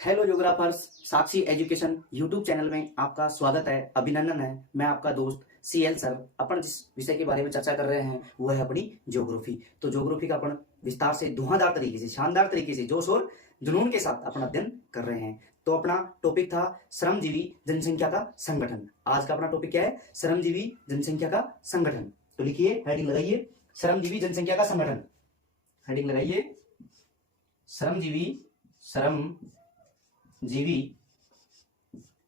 Hello योग्राफर्स, साक्षी education YouTube channel में आपका स्वागत है, अभिनंदन है। मैं आपका दोस्त सीएल सर। अपन जिस विषय के बारे में चर्चा कर रहे हैं वो है अपनी ज्योग्राफी। तो ज्योग्राफी का अपन विस्तार से धुआंधार तरीके से, शानदार तरीके से, जोश और जुनून के साथ अपन अध्ययन कर रहे हैं। तो अपना टॉपिक था श्रमजीवी जनसंख्या का संगठन। आज का अपना टॉपिक क्या है? श्रमजीवी जनसंख्या का संगठन। तो लिखिए, हेडिंग लगाइए, श्रमजीवी जनसंख्या का संगठन। हेडिंग लगाइए, श्रमजीवी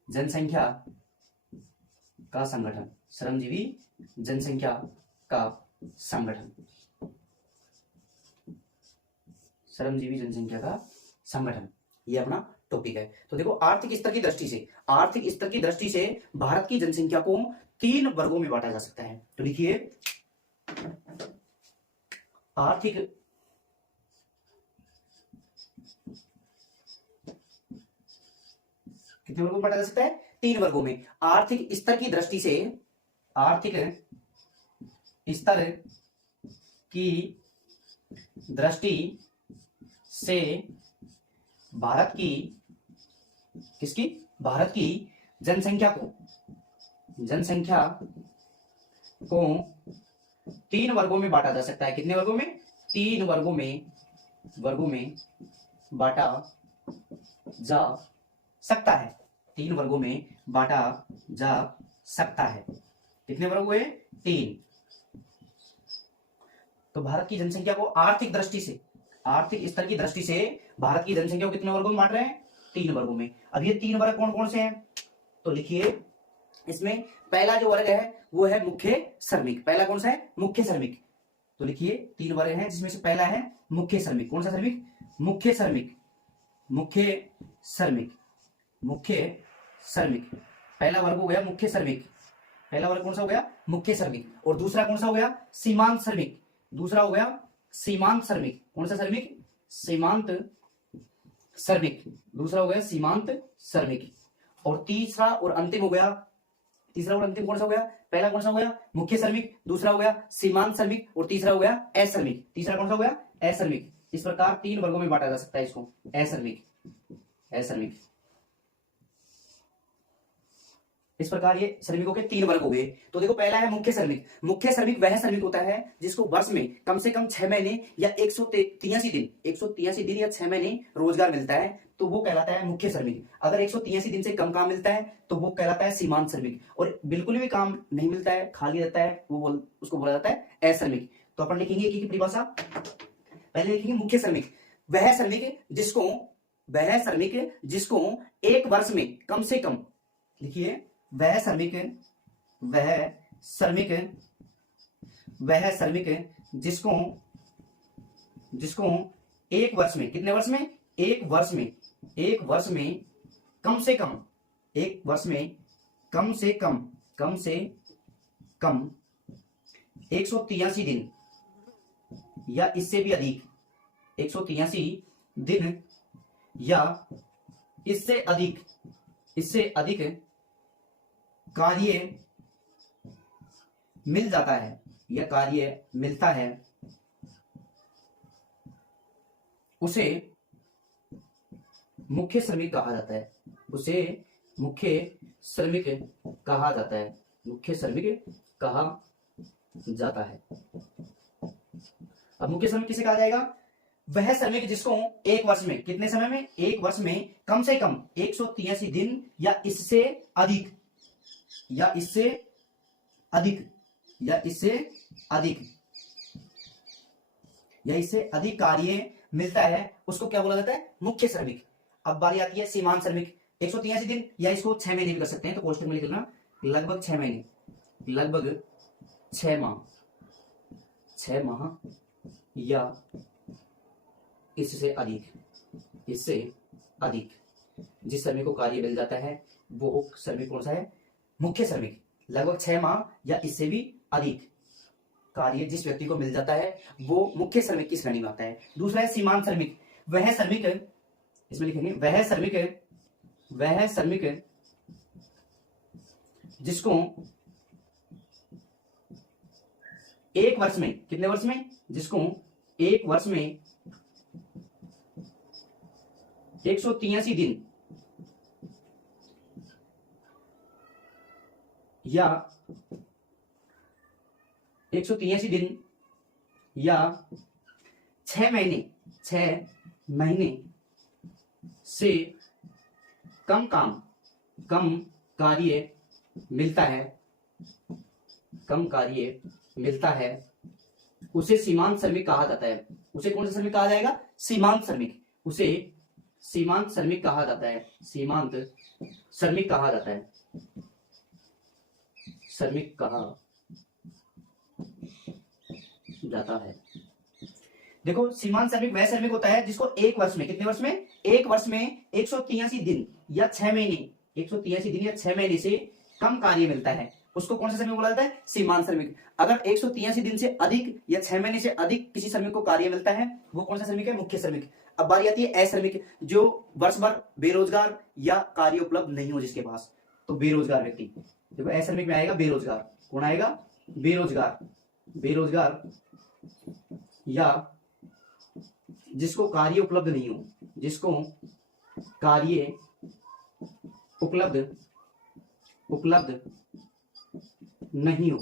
जनसंख्या का संगठन। श्रमजीवी जनसंख्या का संगठन। श्रमजीवी जनसंख्या का संगठन, ये अपना टॉपिक है। तो देखो, आर्थिक स्तर की दृष्टि से भारत की जनसंख्या को 3 वर्गों में बांटा जा सकता है। तो लिखिए, आर्थिक कितने वर्गों में बांटा जा सकता है? 3 वर्गों में। आर्थिक स्तर की दृष्टि से भारत की जनसंख्या को 3 वर्गों में बांटा जा सकता है। कितने वर्गों में? 3 वर्गों में बांटा जा सकता है। 3 वर्गों में बांटा जा सकता है। कितने वर्ग हुए? 3। तो भारत की जनसंख्या को आर्थिक स्तर की दृष्टि से भारत की जनसंख्या को कितने वर्गों में बांट रहे हैं? 3 वर्गों में। अब ये 3 वर्ग कौन कौन से हैं? तो लिखिए, इसमें पहला जो वर्ग है वो है मुख्य श्रमिक। पहला कौन सा है? मुख्य श्रमिक। तो लिखिए, 3 वर्ग हैं जिसमें से पहला है मुख्य श्रमिक। कौन सा श्रमिक? मुख्य श्रमिक। पहला वर्ग हो गया मुख्य श्रमिक। पहला वर्ग कौन सा हो गया? मुख्य श्रमिक। और दूसरा कौन सा हो गया? सीमांत श्रमिक। दूसरा हो गया सीमांत श्रमिक। कौन सा श्रमिक? सीमांत श्रमिक। दूसरा हो गया सीमांत श्रमिक। और तीसरा और अंतिम कौन सा हो गया? पहला कौन सा हो गया? मुख्य श्रमिक। दूसरा हो गया सीमांत श्रमिक। और तीसरा हो गया अश्रमिक। तीसरा कौन सा हो गया? अश्रमिक। इस प्रकार 3 वर्गों में बांटा जा सकता है इसको। अश्रमिक। इस प्रकार ये श्रमिकों के 3 वर्ग हो गए। तो देखो, पहला है मुख्य श्रमिक। मुख्य श्रमिक वह श्रमिक होता है जिसको वर्ष में कम से कम 6 महीने या 183 दिन या 6 महीने रोजगार मिलता है, तो वो कहलाता है मुख्य श्रमिक। अगर 183 दिन से कम काम मिलता है तो वो कहलाता है सीमांत श्रमिक। और बिल्कुल भी काम नहीं मिलता है, खाली रहता है, उसको बोला जाता है अश्रमिक। तो अपन लिखेंगे की परिभाषा। पहले लिखेंगे मुख्य श्रमिक, वह श्रमिक जिसको एक वर्ष में कम से कम, लिखिए, वह श्रमिक जिसको एक वर्ष में, कितने वर्ष में? एक वर्ष में कम से कम 183 दिन या इससे भी अधिक, 183 दिन या इससे अधिक कार्य मिल जाता है या कार्य मिलता है, उसे मुख्य श्रमिक कहा जाता है। मुख्य श्रमिक कहा जाता है। अब मुख्य श्रमिक किसे कहा जाएगा? वह श्रमिक जिसको एक वर्ष में, कितने समय में? एक वर्ष में कम से कम 183 दिन या इससे अधिक कार्य मिलता है, उसको क्या बोला जाता है? मुख्य श्रमिक। अब बारी आती है सीमांत श्रमिक। 183 दिन या इसको 6 महीने भी कर सकते हैं, तो कोष्टक में लिख लेना लगभग 6 महीने, लगभग 6 माह या इससे अधिक जिस श्रमिक को कार्य मिल जाता है वो श्रमिक कौन सा है? मुख्य श्रमिक। लगभग 6 माह या इससे भी अधिक कार्य जिस व्यक्ति को मिल जाता है वो मुख्य श्रमिक की श्रेणी में आता है। दूसरा है सीमांत श्रमिक। वह श्रमिक, इसमें लिखेंगे वह श्रमिक जिसको एक वर्ष में, कितने वर्ष में? जिसको एक वर्ष में 183 दिन या 183 दिन या 6 महीने से कम कार्य मिलता है उसे सीमांत श्रमिक कहा जाता है। उसे कौन सा श्रमिक कहा जाएगा? सीमांत श्रमिक। उसे सीमांत श्रमिक कहा जाता है। सीमांत श्रमिक कहा जाता है। श्रमिक कहा जाता है। देखो, सीमांत श्रमिक वह श्रमिक होता है जिसको एक वर्ष में, कितने वर्ष में? एक वर्ष में 183 दिन या 6 महीने, 183 दिन या 6 महीने से कम कार्य मिलता है, उसको कौन सा श्रमिक बोला जाता है? सीमांत श्रमिक। अगर 183 दिन से अधिक या 6 महीने से अधिक किसी श्रमिक को कार्य मिलता है, वो कौन सा श्रमिक है? मुख्य श्रमिक। अब बारी आती है अश्रमिक, जो वर्ष भर बेरोजगार या कार्य उपलब्ध नहीं हो जिसके पास, तो बेरोजगार व्यक्ति। देखो, अश्रमिक में आएगा बेरोजगार। कौन आएगा? बेरोजगार। बेरोजगार या जिसको कार्य उपलब्ध नहीं हो, जिसको कार्य उपलब्ध नहीं हो,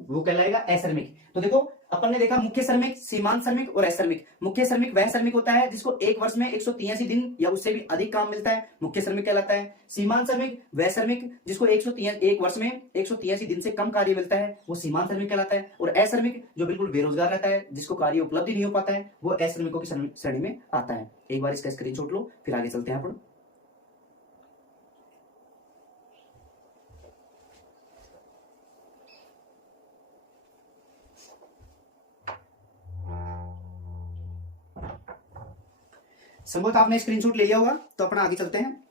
वो कहलाएगा अश्रमिक। तो देखो, अपन ने देखा मुख्य श्रमिक, सीमांत श्रमिक और अश्रमिक। मुख्य श्रमिक वह श्रमिक होता है जिसको एक वर्ष में 183 दिन या उससे भी अधिक काम मिलता है, मुख्य श्रमिक कहलाता है। सीमांत श्रमिक वह श्रमिक जिसको एक वर्ष में 183 दिन से कम कार्य मिलता है, वो सीमांत श्रमिक कहलाता है। और अश्रमिक जो बिल्कुल बेरोजगार रहता है, जिसको कार्य उपलब्ध नहीं हो पाता है, वो अश्रमिकों की श्रेणी में आता है। एक बार इसका स्क्रीनशॉट लो, फिर आगे चलते हैं अपन। संभवतः आपने स्क्रीनशॉट ले लिया होगा, तो अपना आगे चलते हैं।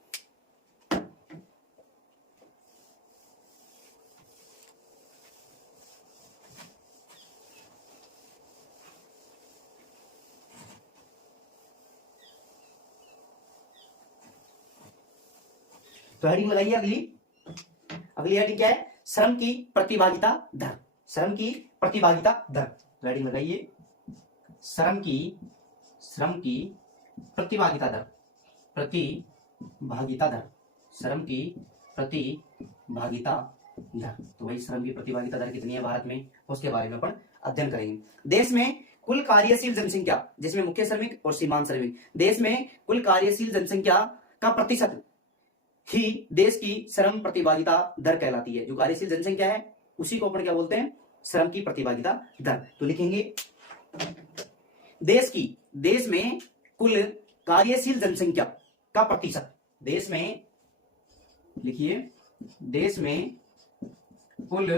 तो हेडिंग लगाइए अगली हेडिंग क्या है? श्रम की प्रतिभागिता दर। श्रम की प्रतिभागिता दर। तो हेडिंग लगाइए श्रम की प्रतिभागिता दर। प्रतिभागिता दर। श्रम की प्रतिभागिता दर। तो वही श्रम की प्रतिभागिता दर कितनी है भारत में, उसके बारे में अपन अध्ययन करेंगे। देश में कुल कार्यशील जनसंख्या, जिसमें मुख्य श्रमिक और सीमांत श्रमिक, देश में कुल कार्यशील जनसंख्या का प्रतिशत ही देश की श्रम प्रतिभागिता दर कहलाती है। जो कार्यशील जनसंख्या है उसी को अपन क्या बोलते हैं? श्रम की प्रतिभागिता दर। तो लिखेंगे देश में कुल कार्यशील जनसंख्या का प्रतिशत। देश में लिखिए, देश में कुल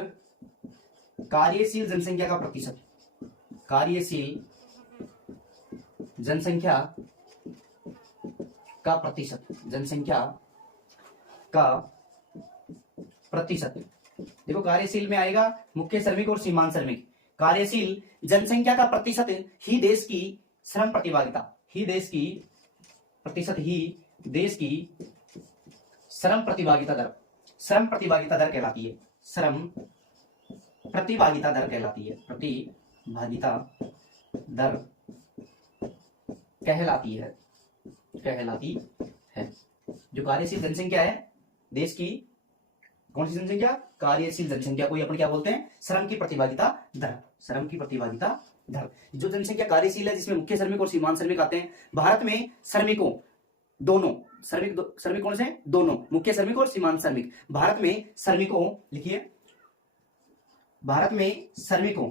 कार्यशील जनसंख्या का प्रतिशत। कार्यशील जनसंख्या का प्रतिशत। जनसंख्या का प्रतिशत। देखो, कार्यशील में आएगा मुख्य श्रमिक और सीमांत श्रमिक। कार्यशील जनसंख्या का प्रतिशत ही देश की श्रम प्रतिभागिता, ही देश की प्रतिशत ही देश की श्रम प्रतिभागिता दर, श्रम प्रतिभागिता दर कहलाती है। श्रम प्रतिभागिता दर कहलाती है। प्रतिभागिता दर कहलाती है। जो कार्यशील जनसंख्या है देश की, कौन सी जनसंख्या? कार्यशील जनसंख्या को अपन क्या बोलते हैं? श्रम की प्रतिभागिता दर। श्रम की प्रतिभागिता दर। जो जनसंख्या कार्यशील है, जिसमें मुख्य श्रमिक और सीमांत श्रमिक आते हैं। भारत में श्रमिकों दोनों, श्रमिक कौन से? दोनों, मुख्य श्रमिक और सीमांत श्रमिक। भारत में श्रमिकों, लिखिए, भारत में श्रमिकों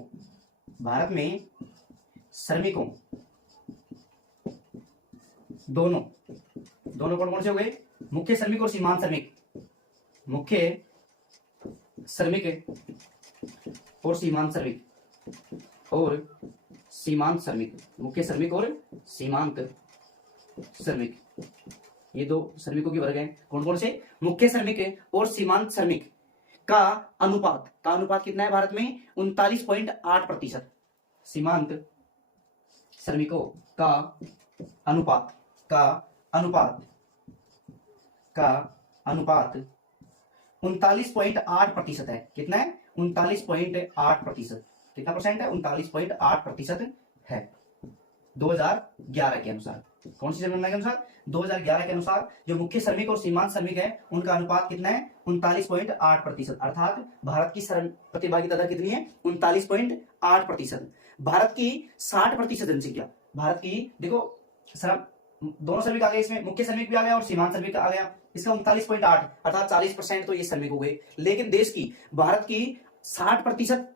दोनों कौन कौन से हो गए? मुख्य श्रमिक और सीमांत श्रमिक। मुख्य श्रमिक और सीमांत श्रमिक मुख्य श्रमिक और सीमांत श्रमिक, ये दो श्रमिकों के वर्ग हैं। कौन कौन से? मुख्य श्रमिक और सीमांत श्रमिक का अनुपात कितना है भारत में? 39.8%। सीमांत श्रमिकों का अनुपात 39.8% है। कितना है? 39.8%। कितना परसेंट है? 39.8% है। 2011 के अनुसार, कौन सी जनगणना के अनुसार? 2011 के अनुसार जो मुख्य श्रमिक और सीमांत श्रमिक है उनका अनुपात कितना है? 39.8%। अर्थात भारत की श्रम प्रतिभागिता दर कितनी है? 39.8%। भारत की 60% जनसंख्या, भारत की देखो श्रम दोनों श्रमिक आ गए, इसमें मुख्य श्रमिक भी आ गया और सीमांत श्रमिक आ गया, इसका 39.8 अर्थात 40% तो ये श्रमिक हो गए। लेकिन देश की, भारत की 60%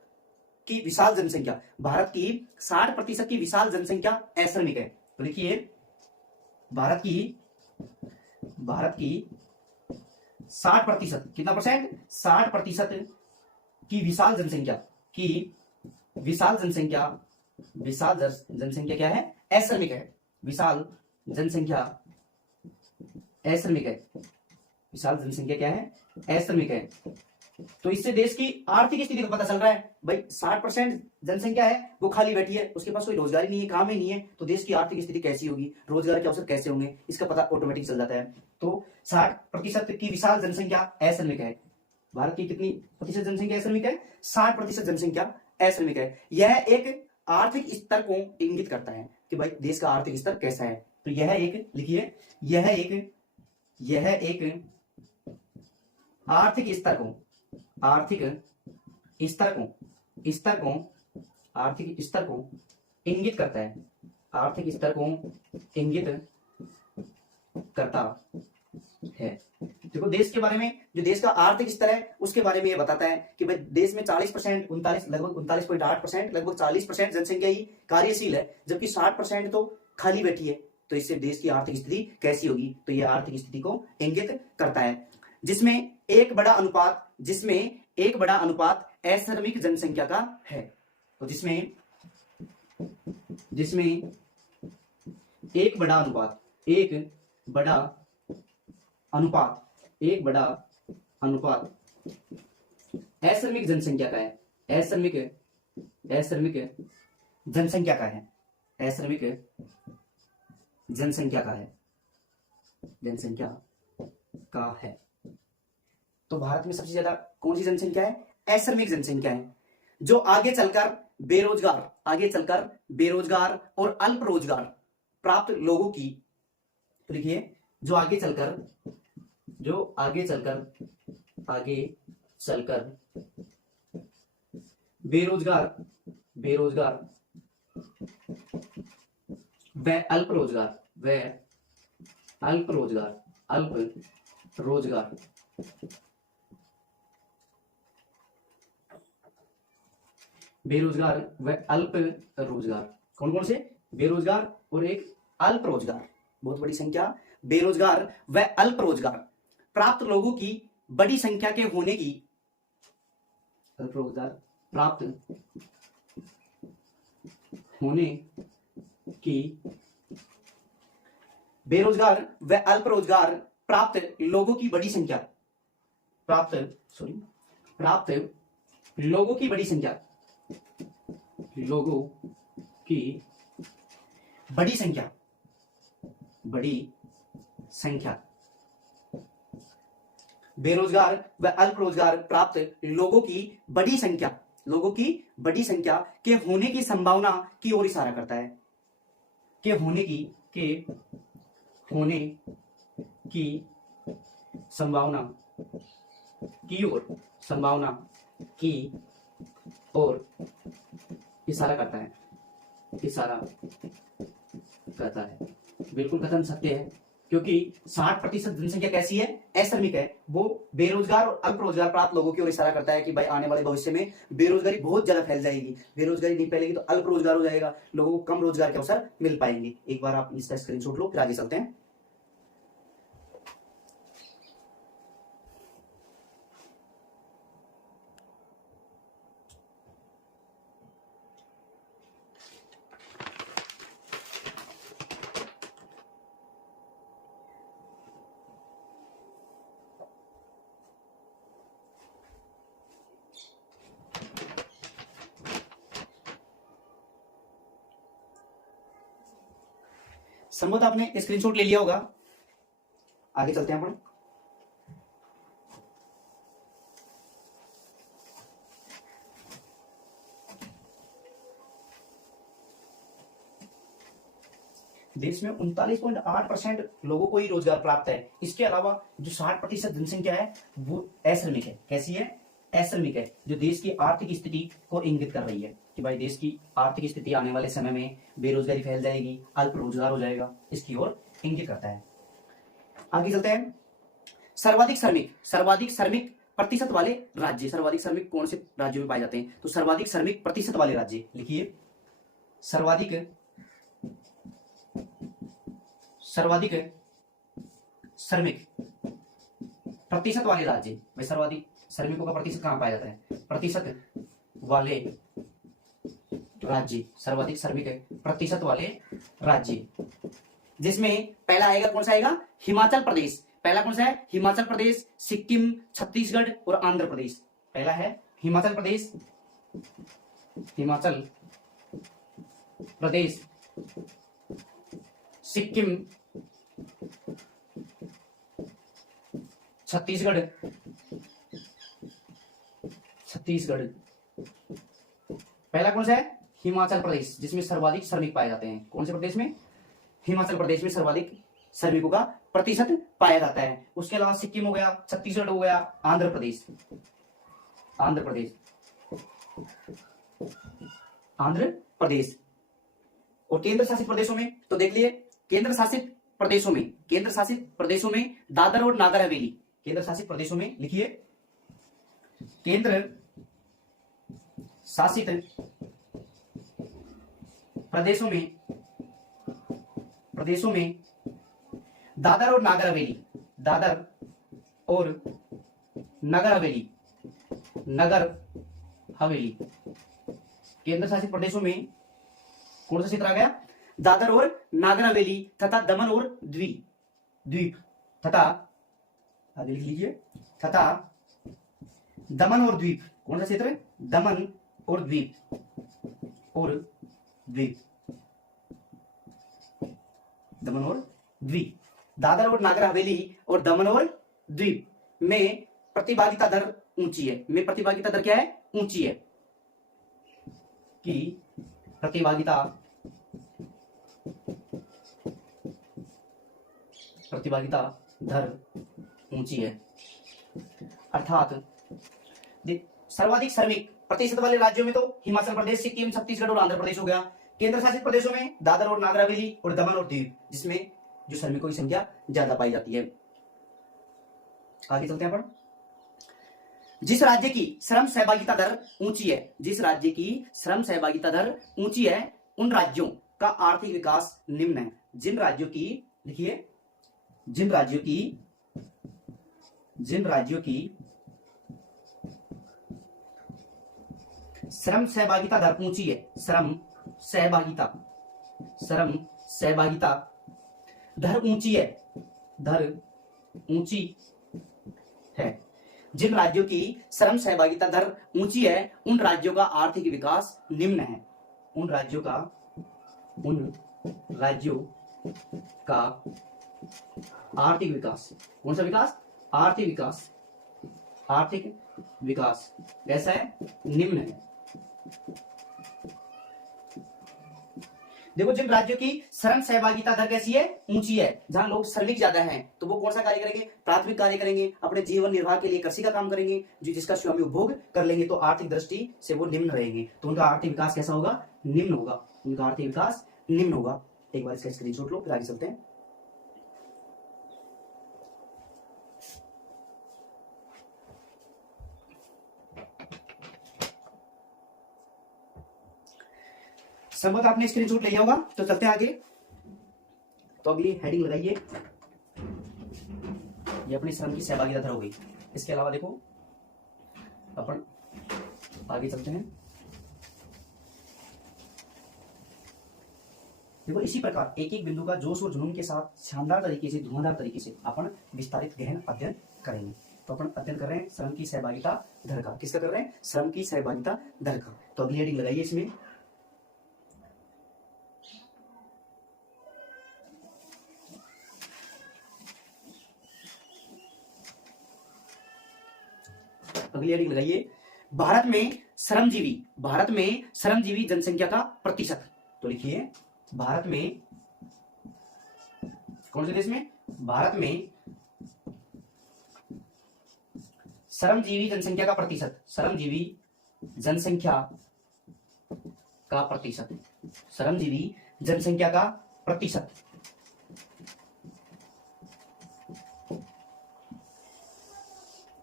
की विशाल जनसंख्या, भारत की 60% की विशाल जनसंख्या अश्रमिक है। तो देखिए भारत की 60%, कितना परसेंट? 60% की विशाल जनसंख्या, विशाल जनसंख्या क्या है? अश्रमिक है। विशाल जनसंख्या अश्रमिक है। विशाल जनसंख्या क्या है? अश्रमिक है। तो इससे देश की आर्थिक स्थिति का पता चल रहा है। भाई 60% जनसंख्या है वो खाली बैठी है, उसके पास कोई रोजगार ही नहीं है, काम ही नहीं है, तो देश की आर्थिक स्थिति कैसी होगी, रोजगार के अवसर कैसे होंगे, इसका पता ऑटोमेटिक चल जाता है। तो 60% की विशाल जनसंख्या अश्रमिक है। भारत की कितनी प्रतिशत जनसंख्या अश्रमिक है? 60% जनसंख्या अश्रमिक है। यह एक आर्थिक स्तर को इंगित करता है कि भाई देश का आर्थिक स्तर कैसा है। तो यह एक, लिखिए, यह एक आर्थिक स्तर को इंगित करता है, आर्थिक स्तर को इंगित करता है। देखो देश के बारे में, जो देश का आर्थिक स्तर है उसके बारे में ये बताता है कि भाई देश में 40%, लगभग 39.8%, लगभग 40% जनसंख्या ही कार्यशील है, जबकि 60% तो खाली बैठी है। तो इससे देश की आर्थिक स्थिति कैसी होगी? तो यह आर्थिक स्थिति को इंगित करता है, जिसमें एक बड़ा अनुपात अश्रमिक जनसंख्या का है। तो जिसमें एक बड़ा अनुपात अश्रमिक जनसंख्या का है। अश्रमिक जनसंख्या का है। तो भारत में सबसे ज्यादा कौन सी जनसंख्या है? अश्रमिक जनसंख्या है, जो आगे चलकर बेरोजगार और अल्प रोजगार प्राप्त लोगों की, तो लिखिए, जो आगे चलकर बेरोजगार व अल्प रोजगार बेरोजगार व अल्प रोजगार, कौन कौन से? बेरोजगार और एक अल्प रोजगार, बहुत बड़ी संख्या बेरोजगार व अल्प रोजगार प्राप्त लोगों की बड़ी संख्या के होने की, अल्प रोजगार प्राप्त होने की, बेरोजगार व अल्प रोजगार प्राप्त लोगों की बड़ी संख्या, प्राप्त लोगों की बड़ी संख्या, बेरोजगार व अल्प रोजगार प्राप्त लोगों की बड़ी संख्या के होने की संभावना की ओर इशारा करता है, के होने की संभावना की ओर इशारा करता है। बिल्कुल कथन सत्य है, क्योंकि 60% जनसंख्या कैसी है? अश्रमिक है। वो बेरोजगार और अल्प रोजगार प्राप्त लोगों की ओर इशारा करता है कि भाई आने वाले भविष्य में बेरोजगारी बहुत ज्यादा फैल जाएगी, बेरोजगारी नहीं फैलेगी तो अल्प रोजगार हो जाएगा, लोगों को कम रोजगार के अवसर मिल पाएंगे। एक बार आप इसका स्क्रीनशॉट लो, फिर आगे चलते हैं। संभवत आपने स्क्रीनशॉट ले लिया होगा, आगे चलते हैं अपन। देश में 39.8% लोगों को ही रोजगार प्राप्त है। इसके अलावा जो 60% जनसंख्या है वो अश्रमिक है। कैसी है? अश्रमिक है, जो देश की आर्थिक स्थिति को इंगित कर रही है कि भाई देश की आर्थिक स्थिति आने वाले समय में बेरोजगारी फैल जाएगी, अल्प रोजगार हो जाएगा, इसकी ओर इंगित करता है। आगे चलते हैं। सर्वाधिक श्रमिक प्रतिशत वाले राज्य। सर्वाधिक श्रमिक कौन से राज्यों में पाए जाते हैं? तो सर्वाधिक श्रमिक प्रतिशत वाले राज्य लिखिए। सर्वाधिक श्रमिक प्रतिशत वाले राज्य। भाई सर्वाधिक श्रमिकों का प्रतिशत कहां पाया जाता है? प्रतिशत वाले राज्य, सर्वाधिक श्रमिक प्रतिशत वाले राज्य, जिसमें पहला आएगा, कौन सा आएगा? हिमाचल प्रदेश। पहला कौन सा है? हिमाचल प्रदेश, सिक्किम, छत्तीसगढ़ और आंध्र प्रदेश। पहला है हिमाचल प्रदेश, सिक्किम, छत्तीसगढ़। पहला कौन सा है? हिमाचल प्रदेश, जिसमें सर्वाधिक श्रमिक पाए जाते हैं। कौन से प्रदेश में? हिमाचल प्रदेश में सर्वाधिक श्रमिकों का प्रतिशत पाया जाता है। उसके अलावा सिक्किम हो गया, छत्तीसगढ़ हो गया, आंध्र प्रदेश। और केंद्र शासित प्रदेशों में तो देख लिए, केंद्र शासित प्रदेशों में दादर और नागर हवेली। केंद्र शासित प्रदेशों में लिखिए, केंद्र शासित प्रदेशों में दादर और नागर हवेली। केंद्र शासित प्रदेशों में कौन सा क्षेत्र आ गया? दादर और नागर हवेली तथा दमन और द्वीप तथा, आगे लिख लीजिए, तथा दमन और द्वीप। कौन सा क्षेत्र है? दमन और द्वीप। दादर और नागर हवेली और दमन और द्वीप में प्रतिभागिता दर ऊंची है। प्रतिभागिता दर क्या है? ऊंची है। कि प्रतिभागिता दर ऊंची है, अर्थात सर्वाधिक श्रमिक प्रतिशत वाले राज्यों में तो हिमाचल प्रदेश, सिक्किम, छत्तीसगढ़ और आंध्र प्रदेश हो गया। केंद्र शासित प्रदेशों में दादर और नागर हवेली और दमन और दीव, जिसमें जो श्रमिकों की संख्या ज्यादा पाई जाती है। आगे चलते हैं अपन। जिस राज्य की श्रम सहभागिता दर ऊंची है, उन राज्यों का आर्थिक विकास निम्न है। जिन राज्यों की श्रम सहभागिता दर ऊंची है, श्रम सहभागिता दर ऊंची है। जिन राज्यों की श्रम सहभागिता दर ऊंची है, उन राज्यों का आर्थिक विकास निम्न है। उन राज्यों का आर्थिक विकास, कौन सा विकास? आर्थिक विकास कैसा है? निम्न है। देखो, जिन राज्यों की श्रम सहभागिता दर कैसी है? ऊंची है, जहां लोग श्रमिक ज्यादा हैं, तो वो कौन सा कार्य करेंगे? प्राथमिक कार्य करेंगे, अपने जीवन निर्वाह के लिए कृषि का काम करेंगे, जिसका स्वयं उपभोग कर लेंगे, तो आर्थिक दृष्टि से वो निम्न रहेंगे। तो उनका आर्थिक विकास कैसा होगा? निम्न होगा। एक बार इसका स्क्रीनशॉट लो, फिर आगे चलते हैं। संभवतः आपने स्क्रीनशॉट ले लिया होगा, तो चलते हैं आगे। तो अगली हेडिंग लगाइए, ये अपनी श्रम की सहभागिता दर हो गई। इसके अलावा देखो, अपन आगे चलते हैं। देखो, इसी प्रकार एक एक बिंदु का जोश और जुनून के साथ शानदार तरीके से, धुआंधार तरीके से अपन विस्तारित गहन अध्ययन करेंगे। तो अपन अध्ययन कर रहे हैं श्रम की सहभागिता दर का। किसका कर रहे हैं? श्रम की सहभागिता दर का। तो अगली हेडिंग लगाइए इसमें, अगली हेडिंग लगाइए, भारत में श्रमजीवी जनसंख्या का प्रतिशत। तो लिखिए, भारत में कौन से देश में? भारत में श्रमजीवी जनसंख्या का प्रतिशत, श्रमजीवी जनसंख्या का प्रतिशत, श्रमजीवी जनसंख्या का प्रतिशत।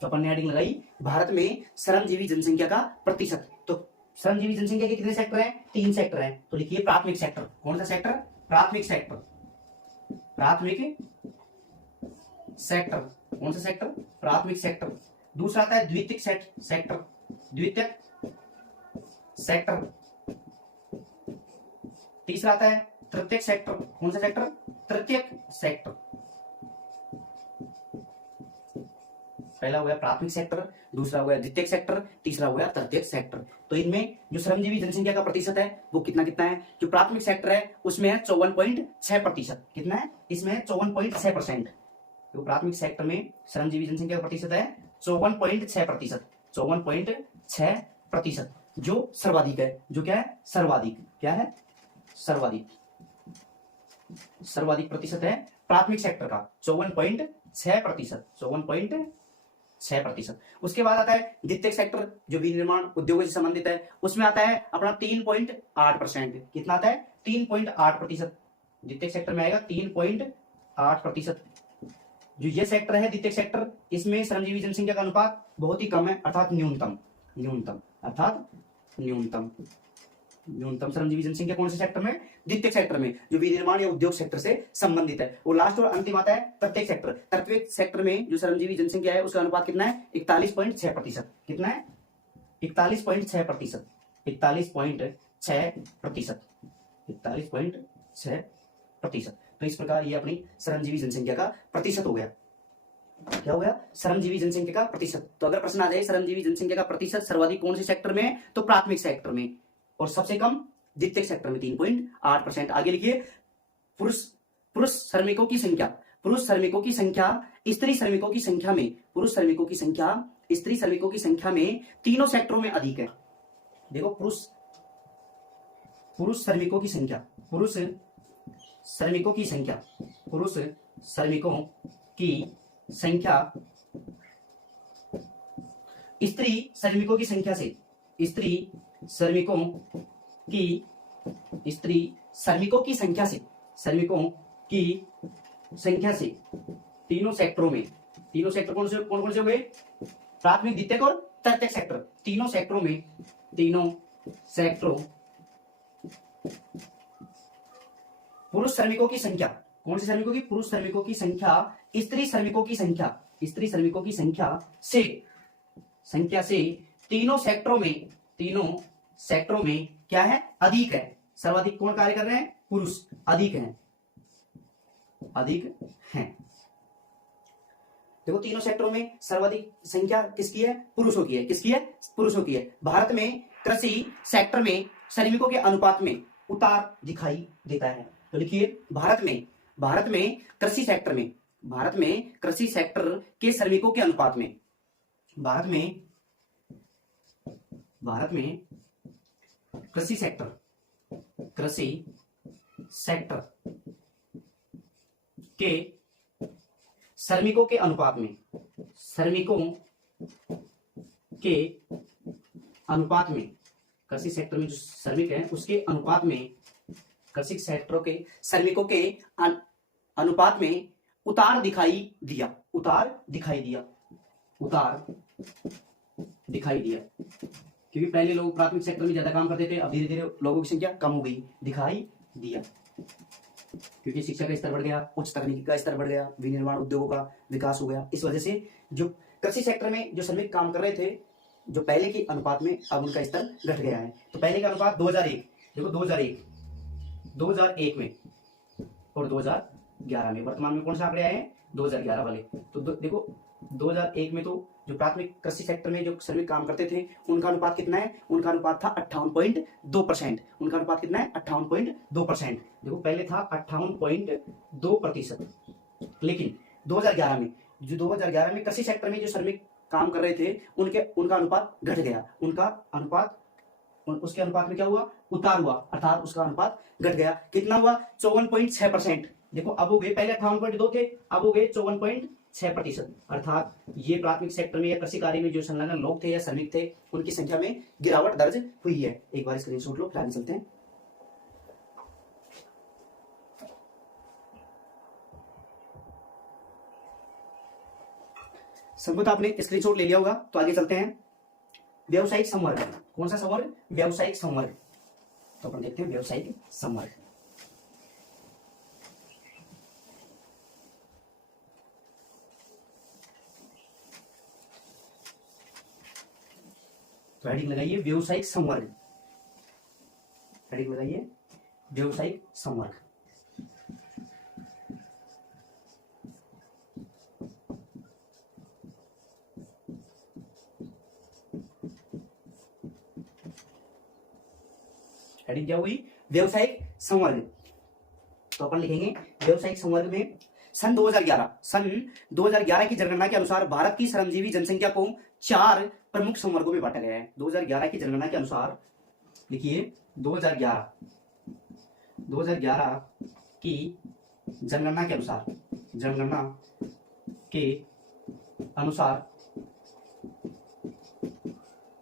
तो अपन ने हेडिंग लगाई भारत में श्रमजीवी जनसंख्या का प्रतिशत। तो श्रमजीवी जनसंख्या के कितने सेक्टर हैं? 3 सेक्टर हैं। तो लिखिए प्राथमिक सेक्टर। कौन सा सेक्टर? प्राथमिक सेक्टर। प्राथमिक सेक्टर। कौन सा सेक्टर? प्राथमिक सेक्टर। दूसरा आता है द्वितीयक सेक्टर, द्वितीयक सेक्टर। तीसरा आता है तृतीयक सेक्टर। कौन सा सेक्टर? तृतीयक सेक्टर। पहला हो गया प्राथमिक सेक्टर, दूसरा हो गया द्वितीयक सेक्टर, तीसरा हो गया तृतीयक सेक्टर। तो इनमें जो श्रमजीवी जनसंख्या का प्रतिशत है वो कितना कितना है? जो प्राथमिक सेक्टर है उसमें है 54.6%। कितना है? इसमें है 54.6%। जो प्राथमिक सेक्टर में श्रमजीवी जनसंख्या का प्रतिशत है 54.6%, 54.6%, जो सर्वाधिक है। जो क्या है? सर्वाधिक। क्या है? सर्वाधिक। सर्वाधिक प्रतिशत है प्राथमिक सेक्टर का 54.6%, 54.6%। उसके बाद आता है द्वितीयक सेक्टर जो विनिर्माण उद्योगों से संबंधित है, उसमें आता है अपना 3.8%। कितना आता है? 3.8%। द्वितीयक सेक्टर में आएगा 3.8%। जो ये सेक्टर है द्वितीयक सेक्टर, इसमें श्रमजीवी जनसंख्या का अनुपात बहुत ही कम है, अर्थात न्यूनतम। न्यूनतम अर्थात न्यूनतम। न्यूनतम श्रमजीवी जनसंख्या कौन से सेक्टर में? द्वितीयक सेक्टर में, जो विनिर्माण या उद्योग सेक्टर से संबंधित है। वो लास्ट और अंतिम आता है तृतीयक सेक्टर। तृतीयक सेक्टर में जो श्रमजीवी जनसंख्या है उसका अनुपात कितना है? 41.6%। कितना है? 41.6%। 41.6%। 41.6%। तो इस प्रकार ये अपनी श्रमजीवी जनसंख्या का प्रतिशत हो गया। क्या हो गया? श्रमजीवी जनसंख्या का प्रतिशत। तो अगर प्रश्न आ जाए श्रमजीवी जनसंख्या का प्रतिशत सर्वाधिक कौन से सेक्टर में है, तो प्राथमिक सेक्टर में, और सबसे कम द्वितीयक सेक्टर में 3.8%। आगे लिखिए पुरुष श्रमिकों की संख्या, पुरुष श्रमिकों की संख्या स्त्री श्रमिकों की संख्या में, पुरुष श्रमिकों की संख्या स्त्री श्रमिकों की संख्या में तीनों सेक्टरों में अधिक है। देखो पुरुष श्रमिकों की संख्या, पुरुष श्रमिकों की संख्या, पुरुष श्रमिकों की संख्या स्त्री श्रमिकों की संख्या से, स्त्री श्रमिकों की संख्या से, श्रमिकों की संख्या से तीनों सेक्टरों में, तीनों सेक्टर कौन कौन से हो गए? प्राथमिक, द्वितीयक और तृतीयक सेक्टर। तीनों सेक्टरों में, तीनों सेक्टरों पुरुष श्रमिकों की संख्या, कौन से श्रमिकों की? पुरुष श्रमिकों की संख्या स्त्री श्रमिकों की संख्या, स्त्री श्रमिकों की संख्या से तीनों सेक्टरों में क्या है? अधिक है। सर्वाधिक कौन कार्य कर रहे हैं? पुरुष अधिक हैं, अधिक हैं। देखो तीनों सेक्टरों में सर्वाधिक संख्या किसकी है? पुरुषों की है। किसकी है? पुरुषों की है। भारत में कृषि सेक्टर में श्रमिकों के अनुपात में उतार दिखाई देता है। तो लिखिए भारत में कृषि सेक्टर में, भारत में कृषि सेक्टर के श्रमिकों के अनुपात में, भारत में कृषि सेक्टर के श्रमिकों के अनुपात में, श्रमिकों के अनुपात में, कृषि सेक्टर में जो श्रमिक हैं उसके अनुपात में, कृषि सेक्टरों के श्रमिकों के अनुपात में उतार दिखाई दिया, उतार दिखाई दिया, उतार दिखाई दिया। क्योंकि पहले लोग प्राथमिक सेक्टर में ज्यादा काम करते थे, अब धीरे धीरे लोगों की संख्या कम हो गई, दिखाई दिया। क्योंकि शिक्षा का स्तर बढ़ गया, उच्च तकनीकी का स्तर बढ़ गया, विनिर्माण उद्योगों का विकास हो गया। इस वजह से जो कृषि सेक्टर में जो श्रमिक काम कर रहे थे, जो पहले के अनुपात में अब उनका स्तर घट गया है। तो पहले का अनुपात 2001, देखो 2001 में और 2011 में, वर्तमान में कौन सा आंकड़े आए हैं? 2011 वाले। तो देखो 2001 में तो जो प्राथमिक कृषि सेक्टर में जो श्रमिक काम करते थे उनका अनुपात कितना है? उनका अनुपात था 58.2%। उनका अनुपात कितना है? 58.2%। देखो पहले था 58.2%, लेकिन 2011 में कृषि सेक्टर में जो श्रमिक काम कर रहे थे उनका अनुपात घट गया। उसके अनुपात में क्या हुआ? उतार हुआ, अर्थात उसका अनुपात घट गया। कितना हुआ? 54.6%। देखो अब हो गए, पहले 58.2 थे, अब हो गए 54.6%। अर्थात ये प्राथमिक सेक्टर में या कृषि कार्य में जो संलग्न लोग थे या श्रमिक थे, उनकी संख्या में गिरावट दर्ज हुई है। एक बार स्क्रीनशॉट लो, फिर आगे चलते हैं। संभवत आपने स्क्रीनशॉट ले लिया होगा, तो आगे चलते हैं। व्यावसायिक संवर्ग, कौन सा संवर्ग? व्यावसायिक संवर्ग। तो अपन देखते हैं व्यावसायिक संवर्ग। तो हेडिंग लगाइए व्यावसायिक संवर्ग, हेडिंग लगाइए व्यावसायिक संवर्ग। हेडिंग क्या हुई? व्यावसायिक संवर्ग। तो अपन लिखेंगे व्यावसायिक संवर्ग में सन 2011 की जनगणना के अनुसार भारत की श्रमजीवी जनसंख्या को 4 प्रमुख संवर्गों में बांटा गया है। 2011 की जनगणना के अनुसार, लिखिए 2011 की जनगणना के अनुसार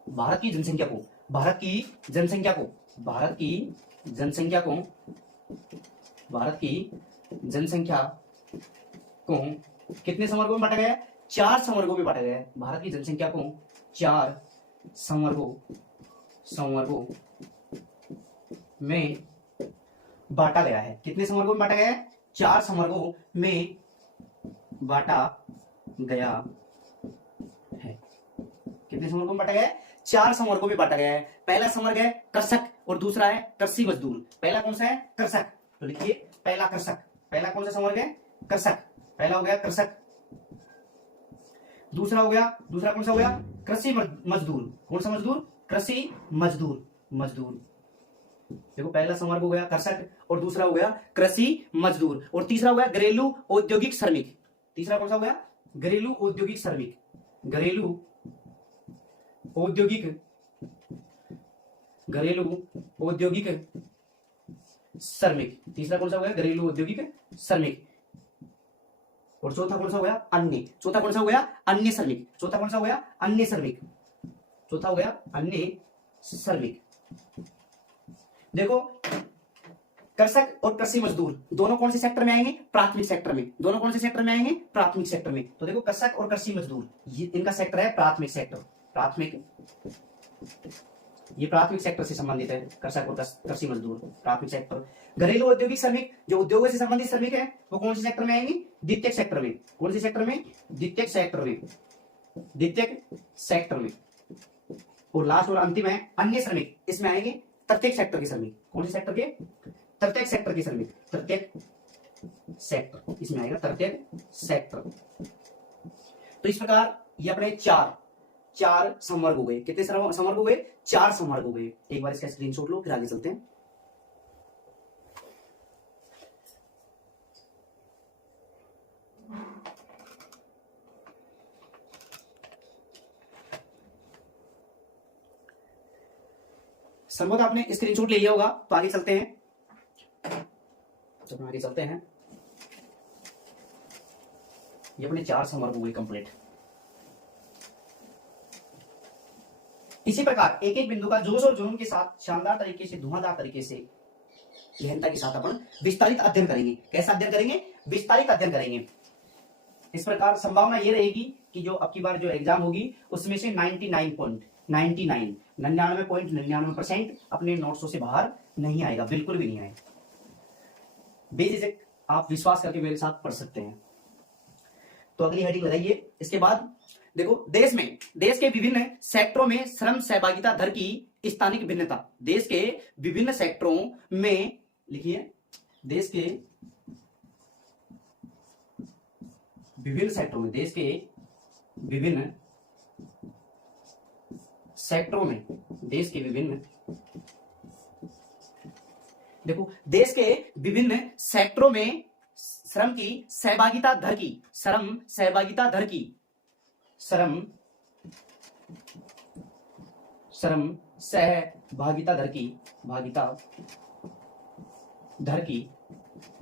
भारत की जनसंख्या को कितने संवर्गों में बांटा गया है? 4 संवर्गों में बांटा गया है। भारत की जनसंख्या को 4 संवर्गों में बांटा गया है। कितने संवर्गों में बांटा गया है? 4 संवर्गों में बांटा गया है। कितने संवर्गों में बांटा गया है? 4 संवर्गों में बांटा गया है। पहला संवर्ग है कृषक और दूसरा है कृषि मजदूर। पहला कौन सा है? कृषक। तो लिखिए पहला कृषक। पहला कौन सा संवर्ग है? कृषक। पहला हो गया कृषक। दूसरा कौन सा हो गया? कृषि मजदूर। कौन सा मजदूर? कृषि मजदूर। देखो पहला संवर्ग हो गया कृषक और दूसरा हो गया कृषि मजदूर, और तीसरा हो गया घरेलू औद्योगिक श्रमिक। तीसरा कौन सा हो गया? घरेलू औद्योगिक श्रमिक। तीसरा कौन सा हो गया? घरेलू औद्योगिक श्रमिक। और चौथा कौन सा हो गया? अन्य। चौथा कौन सा हो गया? अन्य श्रमिक। चौथा कौन सा हो गया? अन्य श्रमिक। चौथा हो गया अन्य श्रमिक। देखो कृषक और कृषि मजदूर दोनों कौन से सेक्टर में आएंगे? प्राथमिक सेक्टर में। दोनों कौन से सेक्टर में आएंगे? प्राथमिक सेक्टर में। तो देखो कृषक और कृषि मजदूर, ये इनका सेक्टर है प्राथमिक सेक्टर। ये प्राथमिक सेक्टर से संबंधित है, कृषक और कृषि मजदूर प्राथमिक सेक्टर। घरेलू औद्योगिक श्रमिक, जो उद्योगों से संबंधित श्रमिक है, वो कौन से सेक्टर में आएंगे? द्वितीयक सेक्टर में। कौन से सेक्टर में? द्वितीयक सेक्टर में। और लास्ट और अंतिम है अन्य श्रमिक, इसमें आएंगे तृतीयक सेक्टर के श्रमिक। कौन से सेक्टर के? तृतीयक सेक्टर के श्रमिक। तृतीयक सेक्टर, इसमें आएगा तृतीयक सेक्टर। तो इस प्रकार ये अपने चार संवर्ग हो गए। कितने संवर्ग हो गए? 4 संवर्ग हो गए। एक बार इसका स्क्रीनशॉट लो, फिर आगे चलते हैं। संभवतः आपने स्क्रीनशॉट ले लिया होगा, तो आगे चलते हैं। ये अपने 4 संवर्ग हो गए कंप्लीट। इसी प्रकार एक एक बिंदु का जोश और जुनून के साथ, शानदार तरीके से, धुआंधार तरीके से, गहनता के साथ अपन विस्तारित अध्ययन करेंगे। कैसा अध्ययन करेंगे? विस्तारित अध्ययन करेंगे। इस प्रकार संभावना ये रहेगी कि जो अब की बार जो एग्जाम होगी उसमें से 99.99% अपने नोट्सों से बाहर नहीं आएगा, बिल्कुल भी नहीं आएगा। बेझिझक आप विश्वास करके मेरे साथ पढ़ सकते हैं। तो अगली हेडिंग लगाइए। इसके बाद देखो देश के विभिन्न सेक्टरों में श्रम सहभागिता दर की स्थानिक भिन्नता। देश के विभिन्न सेक्टरों में, लिखिए देश के विभिन्न सेक्टरों में, देश के विभिन्न सेक्टरों में, देश के विभिन्न, देखो देश के विभिन्न सेक्टरों में श्रम सहभागिता दर की